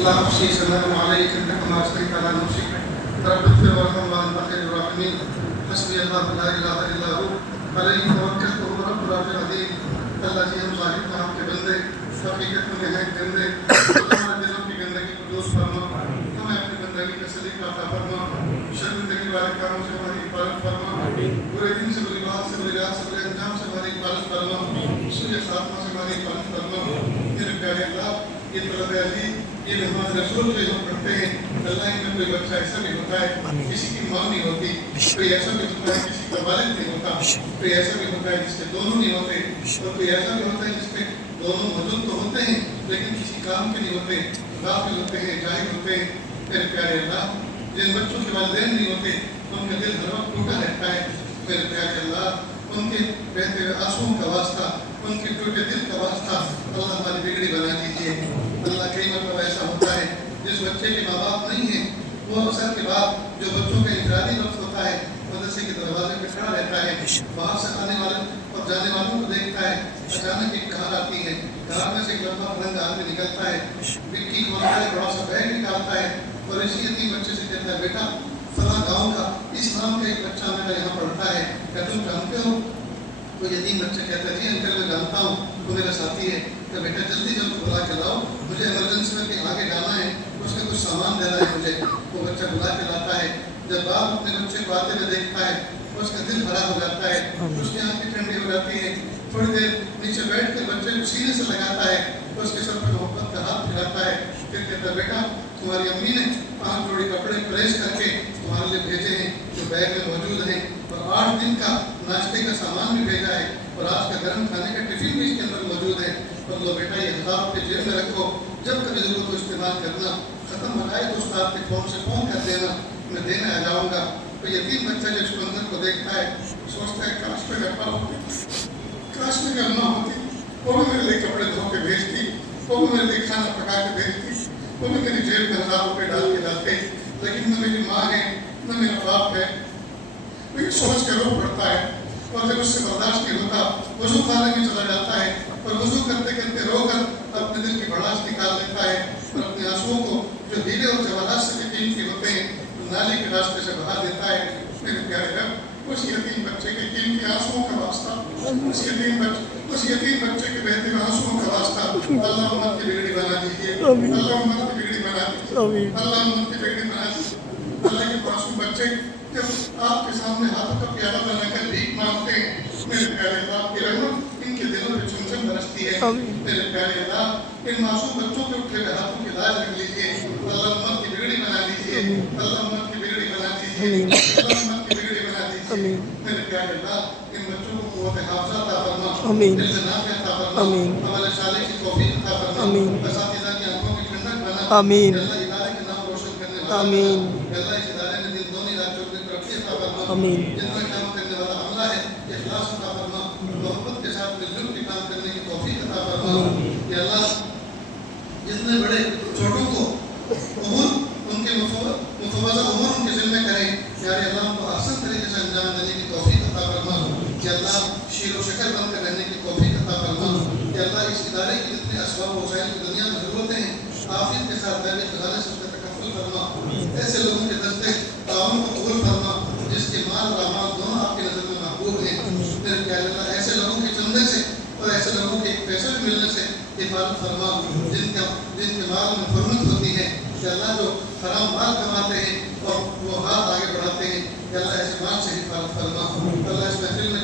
لا أحصي ثناء عليك إنك ما أثنيت على نفسك رب اغفر وارحم وأنت خير الراحمين حسبي الله لا إله إلا هو عليه توكلت وهو رب العرش العظيم اللہ جی ہم ظاہر میں آپ کے بندے حقیقت میں نہایت گندے ہمارے دلوں کی گندگی کو دوست فرما ہمیں اپنی بندگی کا سلیقہ عطا فرما شرمندگی والے کاموں سے ہماری حفاظت فرما برے دن سے بری بات سے بری رات سے برے انجام سے ہماری حفاظت فرما سوء خاتمہ سے ہماری حفاظت فرما میرے پیارے اللہ یہ طلب علی یہ نماز رسول جو ہم پڑھتے ہیں اللہ ان میں کوئی بچہ ایسا بھی ہوتا ہے کسی کی ماں نہیں ہوتی کوئی ایسا بھی ہوتا ہے کسی کا والد نہیں ہوتا کوئی ایسا بھی ہوتا ہے جس کے دونوں نہیں ہوتے اور کوئی ایسا بھی ہوتا ہے جس کے دونوں موجود تو ہوتے ہیں لیکن کسی کام کے نہیں ہوتے غافل ہوتے ہیں جاہل ہوتے ہیں میرے پیارے اللہ جن بچوں کے والدین نہیں ہوتے ان کا دل ہر وقت ٹوٹا رہتا ہے میرے پیارے اللہ ان کے بہتے ہوئے آنسوؤں کا واسطہ ان کے ٹوٹے دل کا واسطہ اللہ ہماری بگڑی بنا دیجیے اللہ کئی مرتبہ ایسا ہوتا ہے جس بچے کے ماں باپ نہیں ہیں وہ اثر کے بعد جو بچوں کا انفرادی وقت ہوتا ہے مدرسے کے دروازے پہ کھڑا رہتا ہے باہر سے آنے والے اور جانے والوں کو دیکھتا ہے اچانک ایک کار آتی ہے کار میں سے ایک لمبا پلنگ آدمی نکلتا ہے مٹی کھولتا ہے بڑا سا بیگ نکالتا ہے اور اسی یتیم بچے سے کہتا ہے بیٹا فلاں گاؤں کا اس نام کا ایک بچہ میرا یہاں پڑھتا ہے کیا تم جانتے ہو وہ یتیم بچہ کہتا ہے جی انکل میں جانتا ہوں وہ میرا ساتھی ہے کہ بیٹا جلدی جلد بلا کے لاؤ مجھے ایمرجنسی میں کہیں آگے جانا ہے اس کا کچھ سامان دینا ہے مجھے وہ بچہ بلا کے لاتا ہے جب باپ اپنے بچے کو آتے ہوئے دیکھتا ہے اس کا دل بھرا ہو جاتا ہے اس کی آنکھیں ٹھنڈی ہو جاتی ہیں تھوڑی دیر نیچے بیٹھ کر بچے کو سینے سے لگاتا ہے اس کے سر پہ محبت کا ہاتھ پھیلاتا ہے پھر کہتا ہے بیٹا تمہاری امی نے 5 جوڑی کپڑے پریس کر کے تمہارے لیے بھیجے ہیں جو بیگ میں موجود ہیں اور 8 دن کا ناشتے کا سامان بھی بھیجا ہے اور آج کا گرم کھانے کا ٹفن بھی اس کے اندر موجود ہے اور لو بیٹا یہ 1000 روپے جیب میں رکھو جب کبھی ضرورت ہو استعمال کرنا ختم ہو جائے تو استاد کے فون سے فون کر دینا میں دینے آ جاؤں گا تو یتیم بچہ جب اس منظر کو دیکھتا ہے سوچتا ہے کاش میں گھر پر ہوتی کاش میں گھر نہ ہوتی وہ بھی میرے لیے کپڑے دھو کے بھیجتی وہ بھی میرے لیے کھانا پکا کے بھیجتی وہ بھی میری جیب میں 1000 روپے ڈال کے لاتے لیکن نہ میری ماں ہے نہ میرا باپ ہے لیکن سوچ کے رو پڑتا ہے اور جب اس سے برداشت نہیں ہوتا وضو خانے میں چلا جاتا ہے اور وضو کرتے کرتے رو کر اپنے دل کی بڑاس نکال لیتا ہے اور اپنے آنسوؤں کو جو ہیرے اور جواہرات سے قیمتی ہوتے ہیں نالی کے راستے سے بہا دیتا ہے میرے پیارے رب اس یتیم بچے کے قیمتی آنسوؤں کا واسطہ اس یتیم بچے کے بہتے ہوئے آنسوؤں کا واسطہ اللہ امت کی بگڑی بنا دیجیے اللہ امت کی بگڑی بنا دیجیے اللہ امت کی بگڑی بنا دیجیے اللہ کے معصوم بچے جب آپ کے سامنے ہاتھوں کا پیالہ بنا کر بھیک مانگتے ہیں میرے پیارے اللہ آپ کی رحمت ان کے دلوں میں چم چم برستی ہے میرے پیارے اللہ ان معصوم بچوں کے اٹھے ہوئے ہاتھوں کی لاج رکھ لیجیے اللہ امت کی بگڑی بنا دیجیے اللہ امت کی بگڑی بنا دیجیے اللہ امت کی بگڑی بنا دیجیے میرے پیارے اللہ ان بچوں کو قوت حافظہ عطا فرما علم نافع عطا فرما عمل صالح کی توفیق عطا فرما اساتذہ کی آنکھوں کی ٹھنڈک بنا اللہ ادارے کے نام روشن کرنے والا اللہ اس ادارے میں دل دونی راتوں کی ترقی عطا فرما جن میں کام کرنے والا عملہ ہے اخلاص عطا فرما محبت کے ساتھ مل جل کے کام کرنے کی توفیق عطا فرما یا اللہ جتنے بڑے چھوٹوں کو امور ان کے مفوضہ امور ان کے ذمہ کریں یا اللہ ان کو احسن طریقے سے انجام دینے کی توفیق عطا فرما یا اللہ شیر و شکر بن کر رہنے کی توفیق عطا فرما یا اللہ اس ادارے کی جتنے اسباب وسائل کی دنیا میں ضرورتیں ہیں عافیت کے ساتھ بیت خزانے سے اس کا تکفل فرما ایسے لوگوں کے دستے تعاون کو قبول فرما جس کے مال اور اعمال دونوں آپ کی نظر میں محبوب ہیں میرے پیارے اللہ ایسے لوگوں کے چندے سے اور ایسے لوگوں کے ایک پیسے بھی ملنے سے حفاظت فرما جن کے مال میں حرمت ہوتی ہے کہ اللہ جو حرام مال کماتے ہیں اور وہ ہاتھ آگے بڑھاتے ہیں کہ اللہ ایسے مال سے حفاظت فرما اللہ اس محفل میں